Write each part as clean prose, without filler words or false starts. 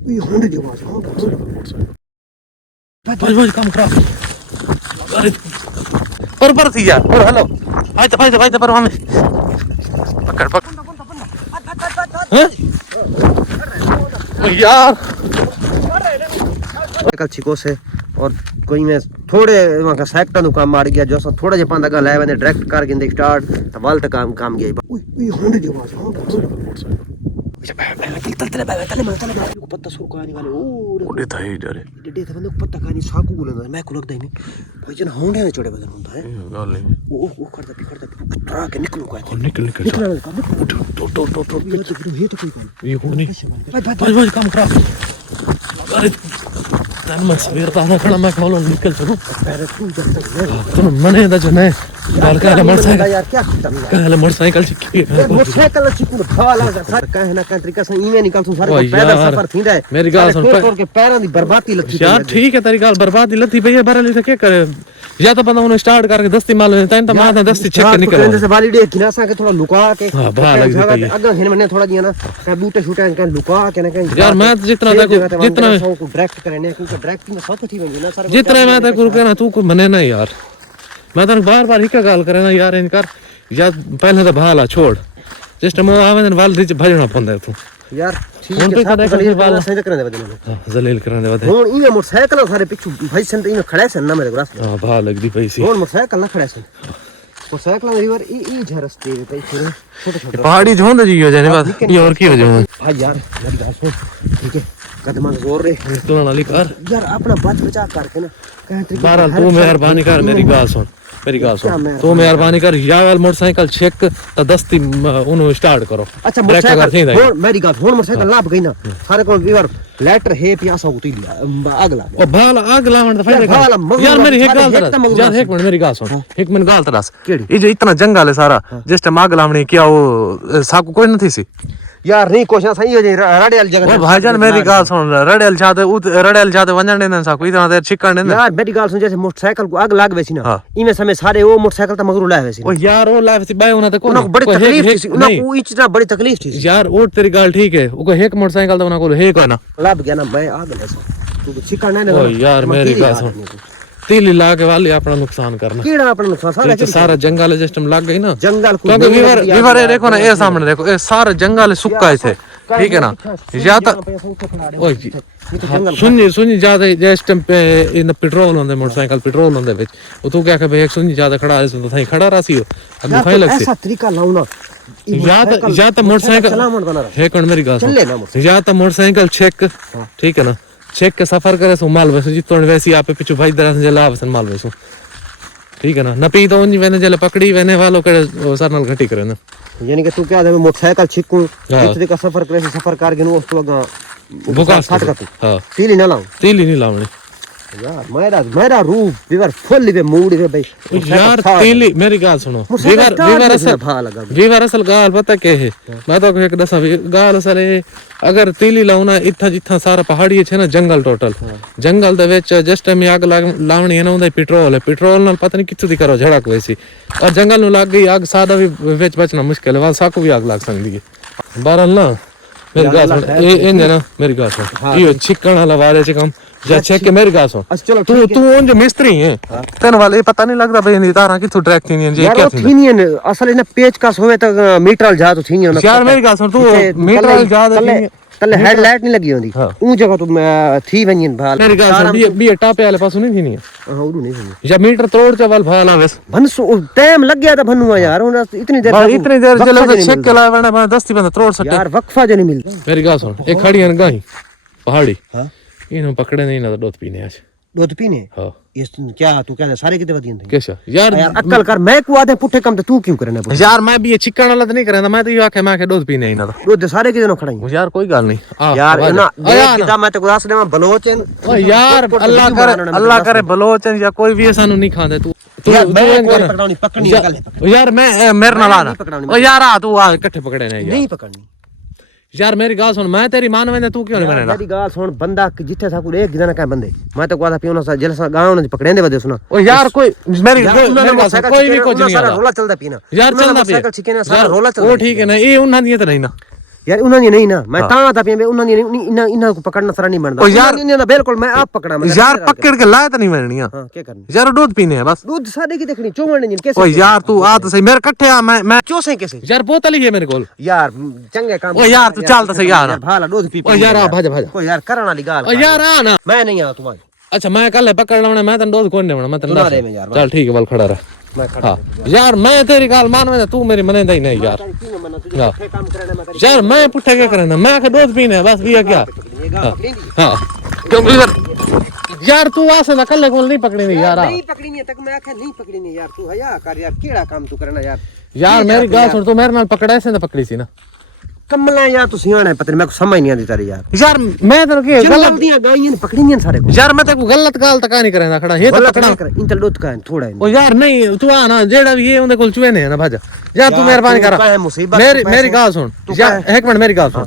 ये होने दे आवाज भाई भाई काम खराब अरे पर थी यार और हेलो भाई पर हमें पकड़ हैं यार कल छिको से और कोई ने थोड़े वहां का सेक्टर नु काम मार गया जो सा थोड़ा जे पांदा का लाए मैंने डायरेक्ट कर गिंदे स्टार्ट त वाल तक काम गया ये होने दे आवाज तले पत्ता सुर को आने वाले ओडे था ही डरे डेडे था बंदे पत्ता खानी साकू बोलंदा मैं को लगदा ही नहीं भाई जन होंडे ने चढ़े बदन होता है गाल नहीं ओ करदा ट्रा के निकलू का निकल तो ये तो कोई काम ये हो नहीं भाई काम खराब अरे तन मत सवेर ताना खड़ा मैं खोलो निकल चलो पैर तू जब तक तुम मने दा जने गाल का मोटरसाइकिल यार क्या खत्म कहले मोटरसाइकिल छिकी मोटरसाइकिल चिकू भाला जा कहे ना कहे तरीका से इमे निकल तू सारे पैदल सफर थींदा है मेरी गाल सुन तोड़ के पैरों दी बर्बादी लथी यार ठीक है तेरी गाल बर्बादी लथी भैया बरली से क्या करे या तो बंदा उन्हें स्टार्ट करके दस्ती माल लेता है तो मां दस्ती चेक के निकल जैसे वाली डे किनासा के थोड़ा लुका के हां भा लग जाता है अगर हिन मैंने थोड़ा दिया ना कहीं बूटे शूटे के लुका के ना कहीं यार मैं जितना जितना को डायरेक्ट करने क्योंकि डायरेक्टिंग में सब थी बन ना सारे जितना मैं तक कहना तू को मने ना यार मैं तो बार-बार ही का गाल करे ना यार इनकार या पहले तो भाला छोड़ जिस टाइम आवे न वाल दी भजना पंदा तू यार ठीक है जलील वाला सही करने दे बदले जलील करने दे हुन ये मोटरसाइकिल सारे पिछु भाई सेंटर इन खड़े सन ना मेरे रास्ते हां भा लगदी पैसी हुन मोटरसाइकिल ना खड़े सन मोटरसाइकिल में रिवर ई झरस्ते पैसे छोटे पहाड़ी झोंद जी हो जाने बात ये और की हो जाए भाई यार मेरी बात सुन ठीक है कदम जोर रे निकलने वाली कार यार अपना बच बचा करके ना कहे बहरहाल तू मेहरबानी कर मेरी गाल सुन तू मेहरबानी कर या वाल मोटरसाइकिल चेक त दस्ती उन्हें स्टार्ट करो अच्छा मोटरसाइकिल हुन मेरी गाल हुन मोटरसाइकिल लाभ गई ना सारे को वीवर लेटर है पियासा होती लिया अगला ओ भाला अगला मन फायदा यार मेरी एक गाल यार एक मिनट मेरी गाल सुन एक मिनट गाल तरस ये जो इतना जंगल है सारा जिस टाइम आग लावणी किया वो साकू कोई नहीं थी यार नहीं कोशिश सही हो जाए रड़ेल जगह ओ भाईजान मेरी गाल सुन रड़ेल जाते वंजन देन साकू इतना देर छिकण देन यार मेरी गाल सुन जैसे मोटरसाइकिल को आग लाग वेसी ना इमे समय सारे वो मोटरसाइकिल त मगरू लाए वेसी ओ यार वो लाए वेसी बाय होना त कोन बड़ी तकलीफ थी उना को इतना बड़ी तकलीफ थी यार ओ तेरी गाल ठीक है ओ एक मोटरसाइकिल त उना को है कोना लाभ गया ना मैं आग ले तू छिकण नहीं ओ यार मेरी गाल सुन तीली लाके वाली अपना नुकसान करना कीड़ा अपना नुकसान सारा जंगल सिस्टम लग गई ना जंगल को विवर देखो ना ये सामने देखो ये सारा जंगल सुक्का है ठीक है ना या तो सुनी ज्यादा जिस टाइम पे इन पेट्रोल होंदे मोटरसाइकिल पेट्रोल होंदे विच ओ तू क्या के सुनी ज्यादा खड़ा है तो थाई खड़ा रासी हो अब खाई लगसी ऐसा तरीका लाऊना या तो मोटरसाइकिल है कौन मेरी गाल या तो मोटरसाइकिल चेक ठीक है ना चेक के सफर करे सो माल वैसे जितो वैसी आप पिछु भाई दरा से जला वसन माल वैसो ठीक है ना नपी तो उन वेने जले पकड़ी वेने वालों के सरनल घटी करे ना यानी कि तू क्या दे मोटरसाइकिल छिकू इतने का सफर करे सफर कार के नो उस लगा बुकास हां तीली ना लाऊं तीली नहीं लाऊं यार मेरा रूह विवर फुल वे मूड वे भाई यार तीली मेरी गाल सुनो विवर असल गाल पता के है मैं तो एक दसा गाल असल अगर तीली लाऊं ना इथा जिथा सारा पहाड़ी है ना जंगल टोटल जंगल दे विच जस्ट टाइम आग लावणी है ना उंदा पेट्रोल है पेट्रोल नाल पता नहीं कित्थों दी करो झड़क वैसी और जंगल नु लग गई आग सादा भी विच बचना मुश्किल है वाल साकू भी आग लग सकदी है बहरहाल ना मेरी गाल सुन ए ना मेरी गाल सुन ये छिकण वाला वाले से कम या चेक के मेरी गाल सुन चलो तू उन जो मिस्त्री है तन वाले पता नहीं लगदा भाई नहीं तारा किथों ट्रैक थी नहीं क्या थी नहीं असल ने पेच का होवे तक मीटर जा तो थी नहीं यार मेरी गाल सुन तू मीटर जा तले हेडलाइट नहीं लगी होंदी ऊ जगह तो थी वंजन भाल मेरी गाल सुन बी टापे वाले पास नहीं थी नहीं हां उडू नहीं थी या मीटर तोड़ के वाल भाला बस भनसु टाइम लग गया था भनुआ यार इतनी देर जले चेक के लाए वना दस्ती बंदा तोड़ सकते यार वक्फा जो नहीं मिलता मेरी गाल सुन एक खड़ी है गाई पहाड़ी हां इन्हों पकड़े नहीं ना तो दूध पीने आज दूध पीने हां ये क्या तू क्या सारे कितने बदियन थे कैसा यार अक्ल कर मैं को आधे पुठे कम तो तू क्यों करना यार मैं भी ये चिकन वाला तो नहीं करना मैं तो ये आके मैं के दूध पीने ही ना तो दूध सारे कितने खड़ा हूं यार कोई गल नहीं यार ना किदा मैं तो गुरास ने बलोचन ओ यार अल्लाह करे बलोचन या कोई भी सानू नहीं खांदे तू मैं पकड़नी पकड़नी यार मैं मेरे नाल आना ओ यार आ तू आ इकट्ठे पकड़े नहीं पकड़नी यार मेरी गाल सुन मैं तेरी मान वेंदे तू क्यों नहीं बनेगा मेरी गाल सुन बंदा जिथे साकू एक गिदना का बंदे मैं तो कोदा पियोना सा जलसा गांव ने पकड़ेंदे वदे सुना ओ यार कोई मेरी कोई भी कुछ नहीं सारा रोला चलदा पीना यार चलदा पे साइकिल छिके ना सारा रोला चलदा ओ ठीक है ना ये उन्हां दी तो नहीं ना यार उन्होंने नहीं ना मैं ता था पे उन्होंने इन्हां को पकड़ना सरा नहीं बनता यार इन्होंने बिल्कुल मैं आप पकड़ा मैं यार पकड़ के लाए तो नहीं मैंने हां क्या करना यार दूध पीने है बस दूध सादे की देखनी चोवण नहीं कैसे ओ यार तू आ तो सही मेरे कट्ठे आ मैं चोसे कैसे यार बोतल ही है मेरे कोल यार चंगे काम ओ यार तू चल तो सही यार भाला दूध पी ओ यार आ भाजा भाजा ओ यार करन वाली गाल ओ यार आ ना मैं नहीं आ तुम्हारी अच्छा मैं कल पकड़ लेना मैं तन दूध कौन देना मैं तन सुना दे मैं यार चल ठीक है बल खड़ा रह मैं खड़ा हाँ यार मैं तेरी गाल मान तू मेरी मने ही नहीं यार काम करने में यार मैं पुट्ठे क्या करना मैं आके दूध पीने है बस ये क्या हाँ क्यों यार तू आ से कल कौन नहीं पकड़ी नहीं यार नहीं पकड़ी नहीं तक मैं आखे नहीं पकड़ी नहीं यार तू हया कर यार केड़ा काम तू करना यार यार मेरी गाल सुन तू मेरे नाल पकड़ा ऐसे ना पकड़ी सी ना कमला यार तू सियाना पता नहीं मैं को समझ नहीं आती तारी यार मैं तेरे के गलत दिया गाइयां पकड़ी नहीं सारे को यार मैं तेरे को गलत गाल तक नहीं करेंदा खड़ा ये तो पकड़ा इंतल दूध का थोड़ा ओ यार नहीं तू आ ना जेड़ा भी ये उनके कोल चुए ने ना भाजा यार तू मेहरबानी कर मेरी गाल सुन यार एक मिनट मेरी गाल सुन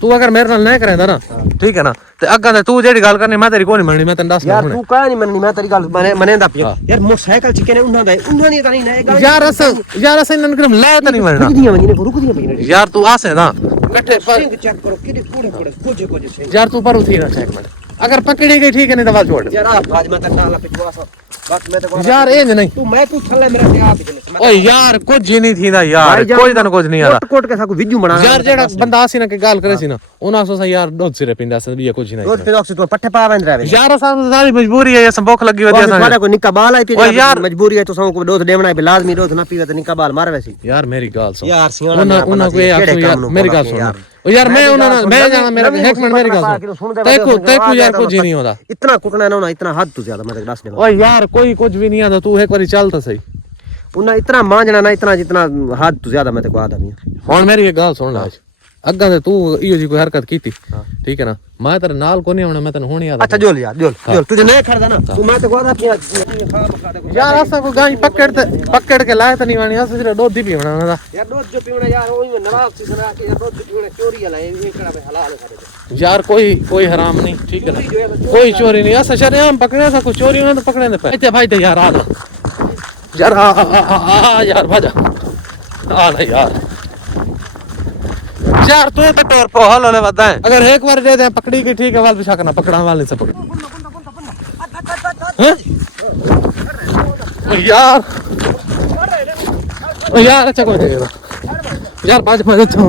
तू अगर मेरे नाल नहीं करेंदा ना ठीक है ना ते अग्गा ते तू जेड़ी गाल करनी मैं तेरी कोनी मननी मैं तन दस यार तू का नहीं मननी मैं तेरी गाल मनेंदा पिया यार मोटरसाइकिल चिके ने उन्हां दा उन्हां दा नहीं ना यार अस इन नकरम ले त नहीं मनना रुक दिया यार तू आसे ना कट्ठे पर चेक करो किडी पूरी कुछ कुछ यार तू पर उठी ना एक मिनट अगर पकड़ी गई ठीक है नहीं तो बात छोड़ यार आज मैं तक डाला पिछवा सा बस मैं तो यार ए नहीं तू थल्ले मेरा ते आप चले ओए यार कुछ ही नहीं थीदा यार कोई तन कुछ नहीं आता कोट के साकू विजू बना यार जेड़ा बंदा आसी ना के गाल करे सी ना उना सो यार दूध सिरे पिंडा से भी कुछ नहीं दूध पिंडा से तू पट्टे पा बंद रहे यार सारी मजबूरी है ये सब भूख लगी होती है सारा को निका बाल आई पे यार मजबूरी है तो सब को दूध देवना है लाजमी दूध ना पीवे तो निका बाल मार वैसी यार मेरी गाल सुन यार सियाना उना को यार मेरी गाल सुन ओ यार मैं उना मैं जाना मेरा एक मिनट मेरी गाल सुन तैको यार कुछ ही नहीं होता इतना कुटना ना इतना हद तू ज्यादा मैं दस दे ओ यार कोई कुछ भी नहीं आता तू एक बारी चल तो सही उन्हें इतना मांझना ना इतना जितना हद तू ज्यादा मैं तेको आदमी हुन मेरी एक गाल सुन आज अग्गा ते तू इयो जी कोई हरकत कीती ठीक है ना मैं तेरे नाल को नहीं होना मैं तने होनी याद अच्छा जोल यार जोल तुझे नहीं खड़दा ना तू मैं तेको आदा पिया यार असा को गाय पकड़ के लाए त नहीं वाणी अस सिर्फ दूध ही पीवना ना यार दूध जो पीवना यार ओही में नवाब सी बना के दूध पीवना चोरी वाला ये कड़ा में हलाल है सारे यार कोई हराम नहीं ठीक है ना कोई चोरी नहीं असा शरेआम पकड़े सा कुछ चोरी होने तो पकड़े ने पे भाई ते यार आ यार आ यार भाजा आ ना यार तू तो टोर पे हल होले बता है अगर एक बार दे दे पकड़ी की ठीक है वाल बिछा करना पकड़ाने वाले से पकड़ यार अच्छा कोई नहीं यार 5 अच्छा